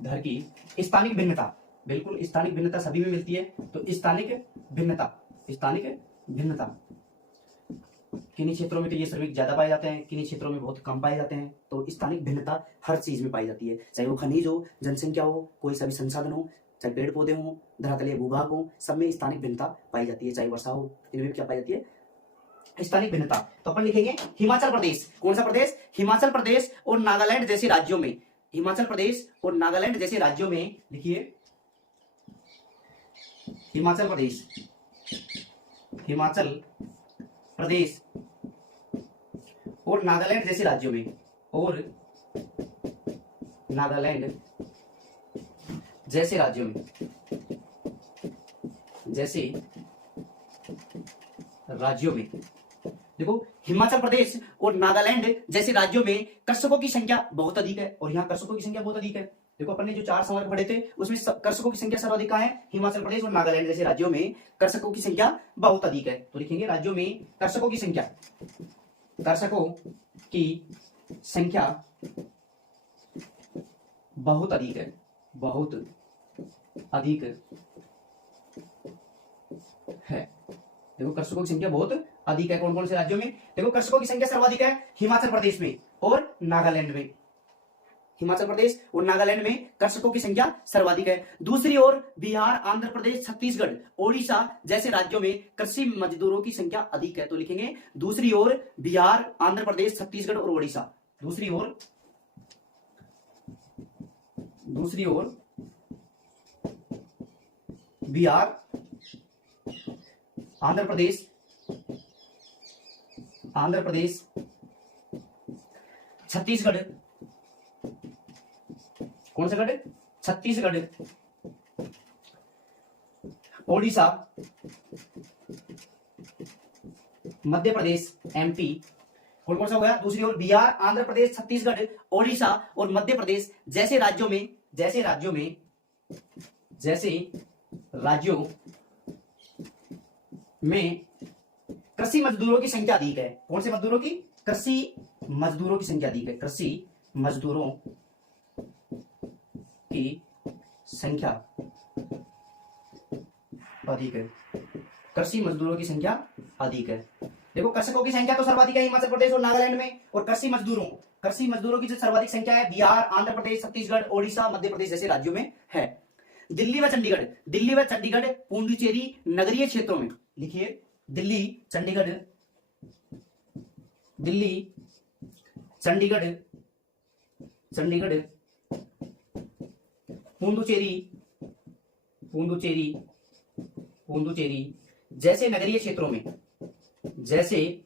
धर की स्थानिक भिन्नता, बिल्कुल स्थानिक भिन्नता सभी में मिलती है। तो स्थानिक भिन्नता, स्थानिक भिन्नता किन्हीं क्षेत्रों में तो ये श्रमिक ज्यादा पाए जाते हैं, किन्हीं क्षेत्रों में बहुत कम पाए जाते हैं। तो स्थानिक भिन्नता हर चीज में पाई जाती है, चाहे वो खनिज हो, जनसंख्या हो, कोई सभी संसाधन हो, चाहे पेड़ पौधे हो, धरातलीय भूभाग हो, सब में स्थानिक भिन्नता पाई जाती है। चाहे वर्षा हो, इनमें क्या पाई जाती है? स्थानिक भिन्नता। तो अपन लिखेंगे हिमाचल प्रदेश, कौन सा प्रदेश? हिमाचल प्रदेश और नागालैंड जैसे राज्यों में, हिमाचल प्रदेश और नागालैंड जैसे राज्यों में लिखिए हिमाचल प्रदेश, हिमाचल प्रदेश और नागालैंड जैसे राज्यों में, और नागालैंड जैसे राज्यों में, जैसे राज्यों में। देखो हिमाचल प्रदेश और नागालैंड जैसे राज्यों में कृषकों की संख्या बहुत अधिक है, और यहाँ कृषकों की संख्या बहुत अधिक है। देखो अपन ने जो 4 संवर्ग पढ़े थे उसमें कृषकों की संख्या सर्वाधिक है हिमाचल प्रदेश और नागालैंड जैसे राज्यों में कृषकों की संख्या बहुत अधिक है। तो लिखेंगे राज्यों में कृषकों की संख्या, कृषकों की संख्या बहुत अधिक है, बहुत अधिक है। देखो कृषकों की संख्या बहुत अधिक है। कौन कौन से राज्यों में? देखो कृषकों की संख्या सर्वाधिक है हिमाचल प्रदेश में और नागालैंड में, हिमाचल प्रदेश और नागालैंड में कृषकों की संख्या सर्वाधिक है। दूसरी ओर बिहार, आंध्र प्रदेश, छत्तीसगढ़, ओडिशा जैसे राज्यों में कृषि मजदूरों की संख्या अधिक है। तो लिखेंगे दूसरी ओर बिहार, आंध्र प्रदेश, छत्तीसगढ़ और ओडिशा। दूसरी ओर, दूसरी ओर बिहार, आंध्र प्रदेश, आंध्र प्रदेश, छत्तीसगढ़, कौन सा गढ़? छत्तीसगढ़, ओडिशा, मध्य प्रदेश, एमपी। कौन कौन सा हो गया? दूसरी ओर बिहार, आंध्र प्रदेश, छत्तीसगढ़, ओडिशा और मध्य प्रदेश जैसे राज्यों में, जैसे राज्यों में, जैसे राज्यों में कृषि मजदूरों की संख्या अधिक है। कौन से मजदूरों की? कृषि मजदूरों की संख्या अधिक है, कृषि मजदूरों की संख्या अधिक है, कृषि मजदूरों की संख्या अधिक है। देखो कृषकों की संख्या तो सर्वाधिक है हिमाचल प्रदेश और नागालैंड में, और कृषि मजदूरों की जो सर्वाधिक संख्या है बिहार, आंध्र प्रदेश, छत्तीसगढ़, ओडिशा, मध्य प्रदेश जैसे राज्यों में है। दिल्ली व चंडीगढ़, दिल्ली व चंडीगढ़, पुडुचेरी नगरीय क्षेत्रों में। लिखिए दिल्ली, चंडीगढ़, दिल्ली, चंडीगढ़, चंडीगढ़, पुडुचेरी, पुडुचेरी, पुडुचेरी जैसे नगरीय क्षेत्रों में, जैसे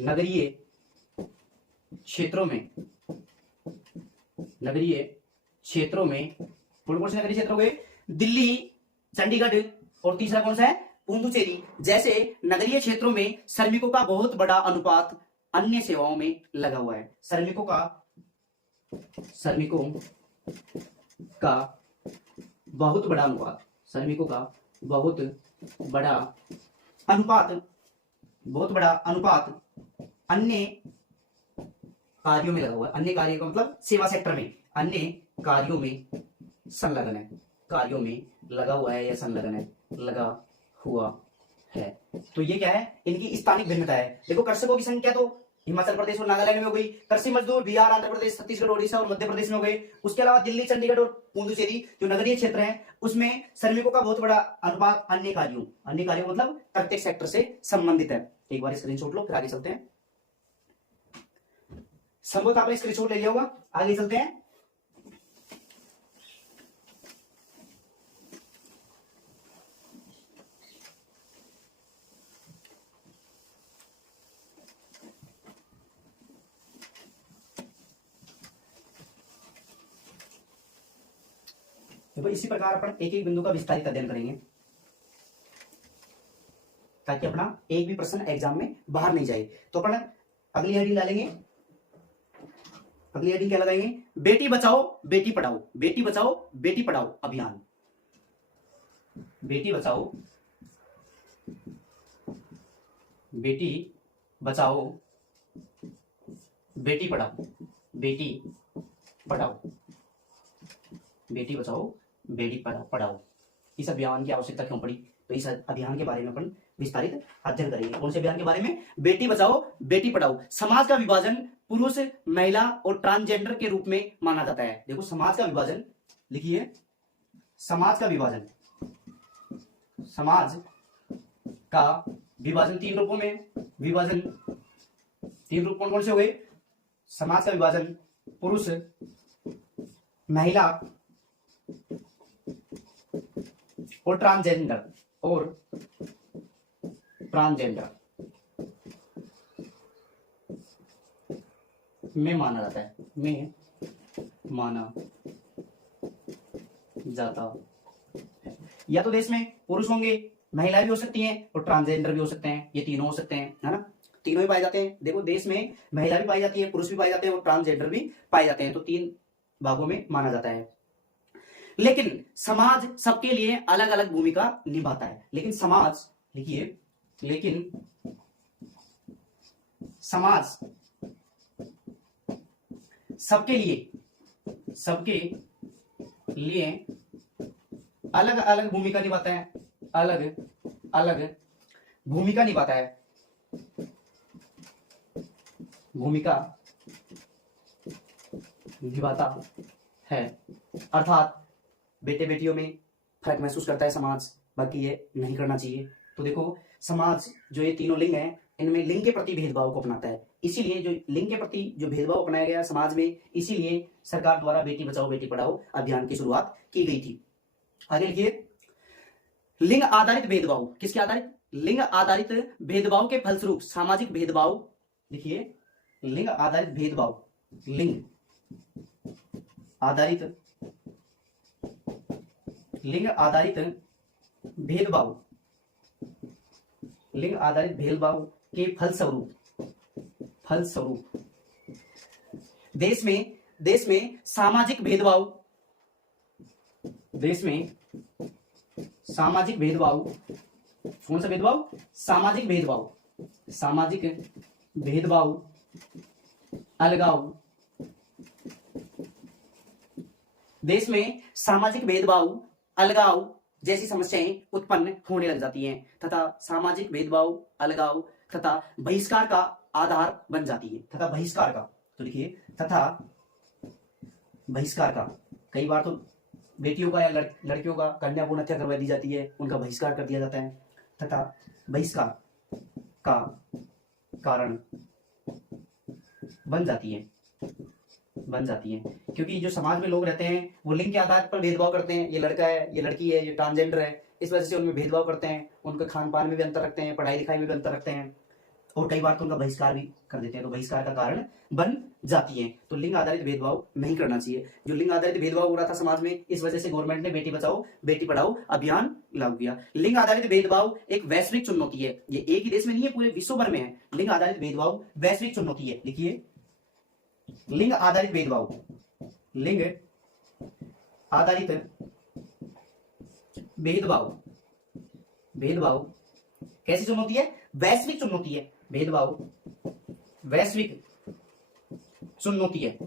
नगरीय क्षेत्रों में, नगरीय क्षेत्रों में। कौन से नगरीय क्षेत्र हो गए? दिल्ली, चंडीगढ़ और तीसरा कौन सा है? पुडुचेरी जैसे नगरीय क्षेत्रों में श्रमिकों का बहुत बड़ा अनुपात अन्य सेवाओं में लगा हुआ है। श्रमिकों का बहुत बड़ा अनुपात, श्रमिकों का बहुत बड़ा अनुपात, बहुत बड़ा अनुपात अन्य कार्यों में लगा हुआ है। अन्य कार्यों का मतलब सेवा सेक्टर में, अन्य कार्यों में संलग्न है, कार्यों में लगा हुआ है या संलग्न है, लगा हुआ है। तो ये क्या है? इनकी स्थानिक भिन्नता है। देखो कृषकों की संख्या तो हिमाचल प्रदेश और नागालैंड में हो गई, कृषि मजदूर बिहार, आंध्र प्रदेश, छत्तीसगढ़, ओडिशा और मध्य प्रदेश में हो गए। उसके अलावा दिल्ली, चंडीगढ़ और पुडुचेरी जो नगरीय क्षेत्र हैं उसमें श्रमिकों का बहुत बड़ा अनुपात अन्य कार्यों मतलब प्रत्येक सेक्टर से संबंधित है। एक बार स्क्रीनशॉट लो, फिर आगे चलते हैं। संभवतः आपने स्क्रीनशॉट ले लिया होगा, आगे चलते हैं। देखो इसी प्रकार अपन एक एक बिंदु का विस्तारित अध्ययन करेंगे ताकि अपना एक भी प्रश्न एग्जाम में बाहर नहीं जाए। तो अपन अगली हेडिंग डालेंगे, अगली हेडिंग क्या लगाएंगे? बेटी बचाओ बेटी पढ़ाओ, बेटी बचाओ बेटी पढ़ाओ अभियान। बेटी बचाओ बेटी बचाओ बेटी पढ़ाओ, बेटी पढ़ाओ बेटी बचाओ बेटी पढ़ाओ। इस अभियान की आवश्यकता क्यों पड़ी, तो इस अभियान के बारे में अपन विस्तारित अध्ययन करेंगे। कौन से अभियान के बारे में? बेटी बचाओ बेटी पढ़ाओ। समाज का विभाजन पुरुष, महिला और ट्रांसजेंडर के रूप में माना जाता है। देखो समाज का विभाजन, लिखिए समाज का विभाजन, समाज का विभाजन तीन रूपों में विभाजन, तीन रूप कौन कौन से हुए? समाज का विभाजन पुरुष, महिला और ट्रांसजेंडर में माना जाता है, में माना जाता है। या तो देश में पुरुष होंगे, महिला भी हो सकती हैं और ट्रांसजेंडर भी हो सकते हैं, ये तीनों हो सकते हैं, है ना, तीनों ही पाए जाते हैं। देखो देश में महिला भी पाई जाती है, पुरुष भी पाए जाते हैं और ट्रांसजेंडर भी पाए जाते हैं, तो तीन भागों में माना जाता है। लेकिन समाज सबके लिए अलग अलग भूमिका निभाता है। लेकिन समाज, लिखिए, लेकिन समाज सबके लिए अलग अलग भूमिका निभाता है, अलग अलग भूमिका निभाता है, भूमिका निभाता है। अर्थात बेटे बेटियों में फर्क महसूस करता है समाज, बाकी ये नहीं करना चाहिए। तो देखो समाज जो ये तीनों लिंग हैं, इनमें लिंग के प्रति भेदभाव को अपनाता है। इसीलिए जो लिंग के प्रति जो भेदभाव अपनाया गया समाज में, इसीलिए सरकार द्वारा बेटी बचाओ बेटी पढ़ाओ अभियान की शुरुआत की गई थी। आगे लिखिए, लिंग आधारित भेदभाव, किसके आधारित? लिंग आधारित भेदभाव के फलस्वरूप सामाजिक भेदभाव, लिखिए लिंग आधारित भेदभाव, लिंग आधारित भेदभाव, लिंग आधारित भेदभाव के फलस्वरूप देश में सामाजिक भेदभाव, देश में सामाजिक भेदभाव, कौन सा भेदभाव? सामाजिक भेदभाव, सामाजिक भेदभाव, अलगाव, देश में सामाजिक भेदभाव, अलगाव जैसी समस्याएं उत्पन्न होने लग जाती हैं तथा सामाजिक भेदभाव, अलगाव तथा बहिष्कार का आधार बन जाती है, तथा बहिष्कार का, तो लिखिए तथा बहिष्कार का। कई बार तो बेटियों का या लड़कियों का कन्या भ्रूण हत्या करवा दी जाती है, उनका बहिष्कार कर दिया जाता है, तथा बहिष्कार का कारण बन जाती है, क्योंकि जो समाज में लोग रहते हैं वो लिंग के आधार पर भेदभाव करते हैं, ये लड़का है, ये लड़की है, ये ट्रांसजेंडर है, इस वजह से उनमें भेदभाव करते हैं, उनके खान पान में भी अंतर रखते हैं, पढ़ाई लिखाई में भी अंतर रखते हैं, और कई बार तो उनका बहिष्कार भी कर देते हैं, तो बहिष्कार का कारण बन जाती है। तो लिंग आधारित भेदभाव नहीं करना चाहिए। जो लिंग आधारित भेदभाव हो रहा था समाज में, इस वजह से गवर्नमेंट ने बेटी बचाओ बेटी पढ़ाओ अभियान लागू किया। लिंग आधारित भेदभाव एक वैश्विक चुनौती है, ये एक ही देश में नहीं है, पूरे विश्व भर में है। लिंग आधारित भेदभाव वैश्विक चुनौती है, लिखिए लिंग आधारित भेदभाव, लिंग आधारित भेदभाव कैसी चुनौती है? वैश्विक चुनौती है। भेदभाव वैश्विक चुनौती है।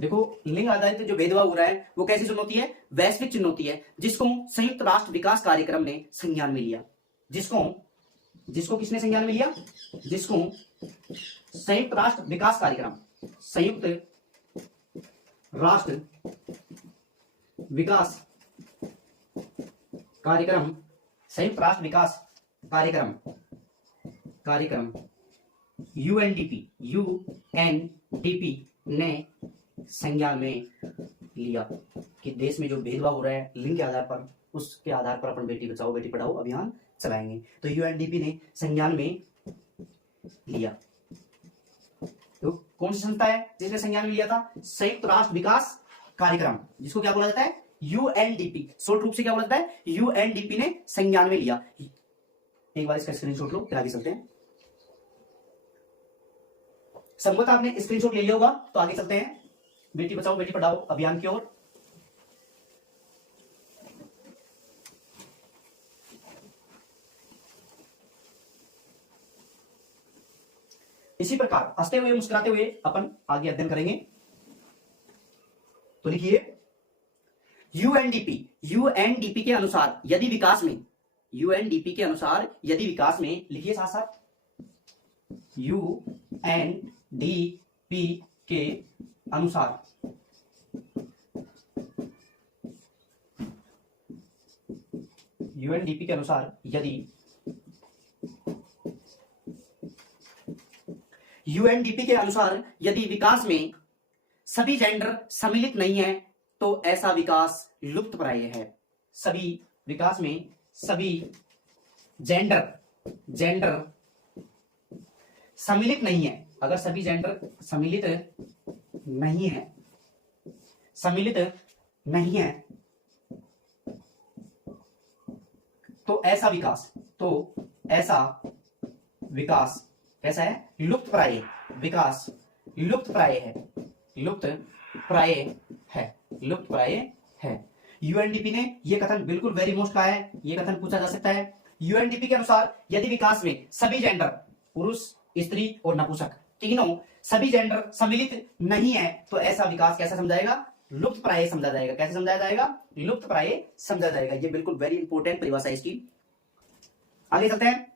देखो लिंग आधारित जो भेदभाव हो रहा है वो कैसी चुनौती है? वैश्विक चुनौती है, जिसको संयुक्त राष्ट्र विकास कार्यक्रम ने संज्ञान में लिया। जिसको किसने संज्ञान में लिया? जिसको संयुक्त राष्ट्र विकास कार्यक्रम, संयुक्त राष्ट्र विकास कार्यक्रम, संयुक्त राष्ट्र विकास कार्यक्रम यूएनडीपी ने संज्ञान में लिया कि देश में जो भेदभाव हो रहा है लिंग के आधार पर, उसके आधार पर अपन बेटी बचाओ बेटी पढ़ाओ अभियान चलाएंगे। तो यूएनडीपी ने संज्ञान में लिया। तो कौन सी संस्था है जिसने संज्ञान में लिया था? संयुक्त राष्ट्र विकास कार्यक्रम, जिसको क्या बोला जाता है? यूएनडीपी। शॉर्ट रूप से क्या बोला जाता है? यूएनडीपी ने संज्ञान में लिया। एक बार इसका स्क्रीनशॉट लो, फिर आगे चलते हैं। संभवत आपने स्क्रीनशॉट ले लिया होगा, तो आगे चलते हैं बेटी बचाओ बेटी पढ़ाओ अभियान की ओर। इसी प्रकार हंसते हुए मुस्कुराते हुए अपन आगे अध्ययन करेंगे। तो लिखिए यूएनडीपी के अनुसार यदि विकास में, यूएनडीपी के अनुसार यदि विकास में, लिखिए साथ साथ, यूएनडीपी के अनुसार यूएनडीपी के अनुसार यदि यूएनडीपी के अनुसार यदि विकास में सभी जेंडर सम्मिलित नहीं है तो ऐसा विकास लुप्तप्राय है। सभी विकास में सभी जेंडर सम्मिलित नहीं है, अगर सभी जेंडर सम्मिलित नहीं है तो ऐसा विकास कैसा है? लुप्तप्राय। विकास लुप्तप्राय है। यूएनडीपी ने यह कथन बिल्कुल वेरी मोस्ट कहा है, यह कथन पूछा जा सकता है। यूएनडीपी के अनुसार यदि विकास में सभी जेंडर, पुरुष, स्त्री और नपुंसक, तीनों सभी जेंडर सम्मिलित नहीं है तो ऐसा विकास कैसा समझाएगा? लुप्तप्राय समझा जाएगा। कैसे समझाया जाएगा? लुप्तप्राय समझा जाएगा। ये बिल्कुल वेरी इंपॉर्टेंट परिभाषा है इसकी। आगे चलते हैं।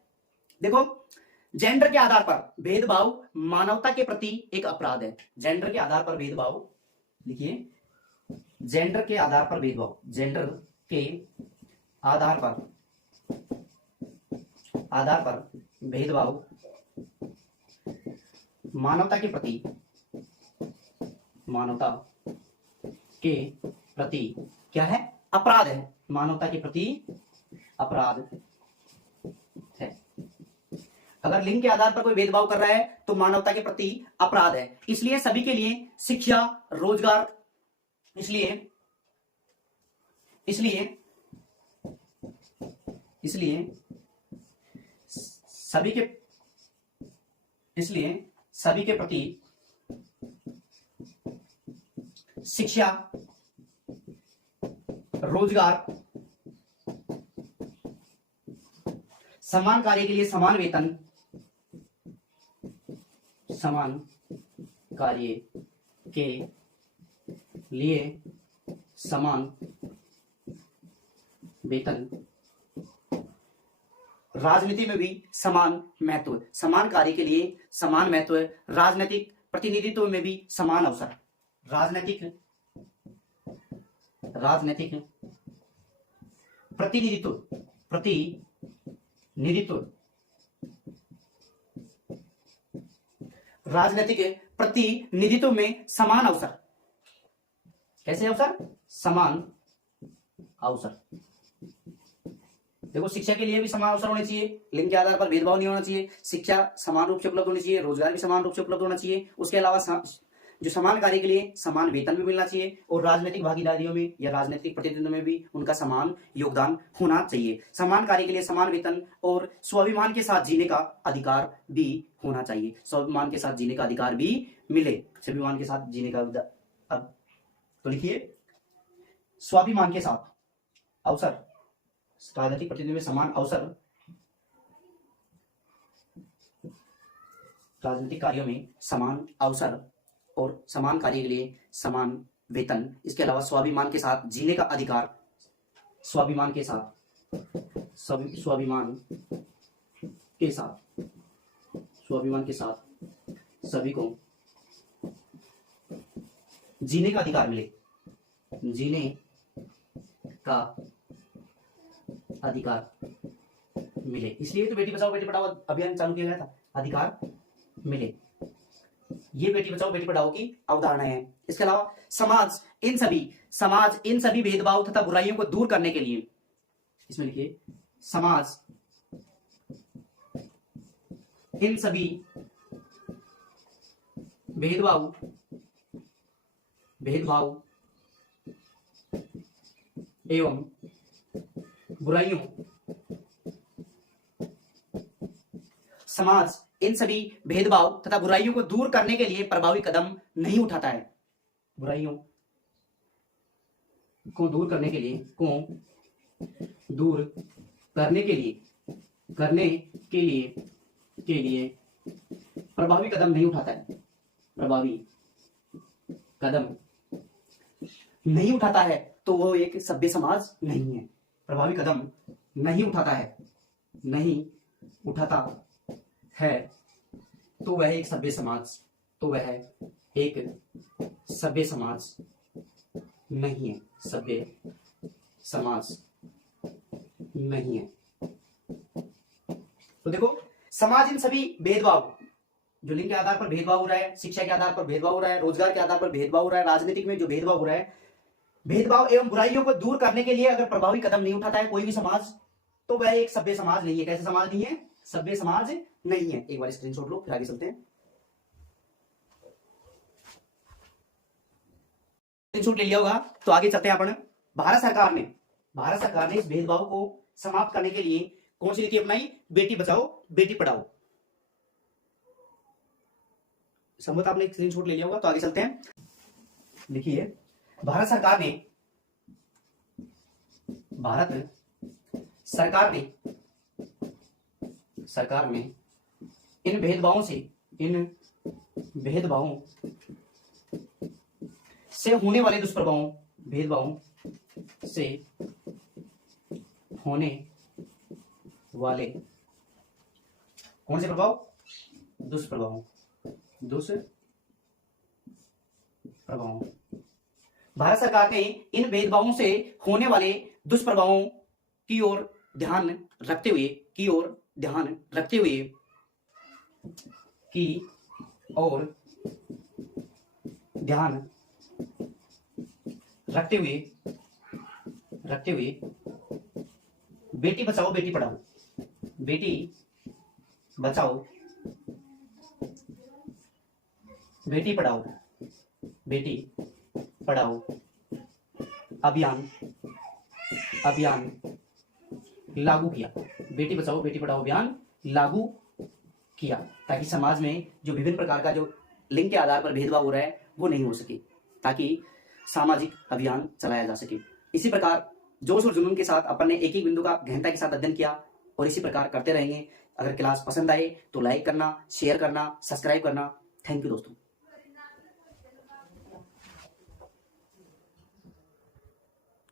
देखो, जेंडर के आधार पर भेदभाव मानवता के प्रति एक अपराध है। जेंडर के आधार पर भेदभाव, लिखिए, जेंडर के आधार पर भेदभाव, जेंडर के आधार पर भेदभाव मानवता के प्रति क्या है? अपराध है। मानवता के प्रति अपराध है। अगर लिंग के आधार पर कोई भेदभाव कर रहा है तो मानवता के प्रति अपराध है। इसलिए सभी के लिए शिक्षा, रोजगार, इसलिए सभी के प्रति शिक्षा, रोजगार, समान कार्य के लिए समान वेतन, समान कार्य के लिए समान वेतन, राजनीति में भी समान महत्व, समान कार्य के लिए समान महत्व, राजनीतिक प्रतिनिधित्व में भी समान अवसर, राजनीतिक प्रतिनिधित्व राजनीतिक प्रतिनिधित्व में समान अवसर। कैसे अवसर? समान अवसर। देखो, शिक्षा के लिए भी समान अवसर होने चाहिए, लिंग के आधार पर भेदभाव नहीं होना चाहिए, शिक्षा समान रूप से उपलब्ध होनी चाहिए, रोजगार भी समान रूप से उपलब्ध होना चाहिए, उसके अलावा जो समान कार्य के लिए समान वेतन भी मिलना चाहिए, और राजनीतिक भागीदारियों में या राजनीतिक प्रतिनिधित्व में भी उनका समान योगदान होना चाहिए। समान कार्य के लिए समान वेतन और स्वाभिमान के साथ जीने का अधिकार भी होना चाहिए। स्वाभिमान के साथ जीने का अधिकार भी मिले, स्वाभिमान के साथ जीने का। अब तो लिखिए, स्वाभिमान के साथ अवसर, राजनीतिक प्रतिनिधित्व में समान अवसर, राजनीतिक कार्यों में समान अवसर और समान कार्य के लिए समान वेतन, इसके अलावा स्वाभिमान के साथ जीने का अधिकार, स्वाभिमान के साथ सभी को जीने का अधिकार मिले, जीने का अधिकार मिले। इसलिए तो बेटी बचाओ बेटी पढ़ाओ अभियान चालू किया गया था, अधिकार मिले। ये बेटी बचाओ बेटी पढ़ाओ की अवधारणा है। इसके अलावा समाज इन सभी भेदभाव तथा बुराइयों को दूर करने के लिए, इसमें लिखिए, समाज इन सभी भेदभाव एवं बुराइयों, समाज इन सभी भेदभाव तथा बुराइयों को दूर करने के लिए प्रभावी कदम नहीं उठाता है। बुराइयों को दूर करने के लिए प्रभावी कदम नहीं उठाता है। प्रभावी कदम नहीं उठाता है तो वो एक सभ्य समाज नहीं है। प्रभावी कदम नहीं उठाता है, नहीं उठाता है तो वह एक सभ्य समाज, तो वह एक सभ्य समाज नहीं है, सभ्य समाज नहीं है। तो देखो, समाज इन सभी भेदभाव, जो लिंग के आधार पर भेदभाव हो रहा है, शिक्षा के आधार पर भेदभाव हो रहा है, रोजगार के आधार पर भेदभाव हो रहा है, राजनीतिक में जो भेदभाव हो रहा है, भेदभाव एवं बुराइयों को दूर करने के लिए अगर प्रभावी कदम नहीं उठाता है कोई भी समाज, तो वह एक सभ्य समाज नहीं है। कैसे समाज नहीं है? सभ्य समाज नहीं है। एक बार स्क्रीनशॉट लो, फिर आगे चलते हैं। स्क्रीनशॉट ले लिया होगा तो आगे चलते हैं अपन। भारत सरकार ने इस भेदभाव को समाप्त करने के लिए कौन सी नीति अपनाई? बेटी बचाओ बेटी पढ़ाओ। संभवतः आपने स्क्रीनशॉट ले लिया होगा तो आगे चलते हैं। लिखिए, भारत सरकार ने इन भेदभावों से होने वाले दुष्प्रभावों, भेदभावों से होने वाले कौन से प्रभाव? दुष्प्रभावों। भारत सरकार ने इन भेदभावों से होने वाले दुष्प्रभावों की ओर ध्यान रखते हुए बेटी बचाओ बेटी पढ़ाओ, बेटी बचाओ बेटी पढ़ाओ अभियान लागू किया। बेटी बचाओ बेटी पढ़ाओ अभियान लागू किया, ताकि समाज में जो विभिन्न प्रकार का जो लिंग के आधार पर भेदभाव हो रहा है वो नहीं हो सके, ताकि सामाजिक अभियान चलाया जा सके। इसी प्रकार जोश और जुनून के साथ अपन ने एक एक बिंदु का गहनता के साथ अध्ययन किया और इसी प्रकार करते रहेंगे। अगर क्लास पसंद आए तो लाइक करना, शेयर करना, सब्सक्राइब करना। थैंक यू दोस्तों।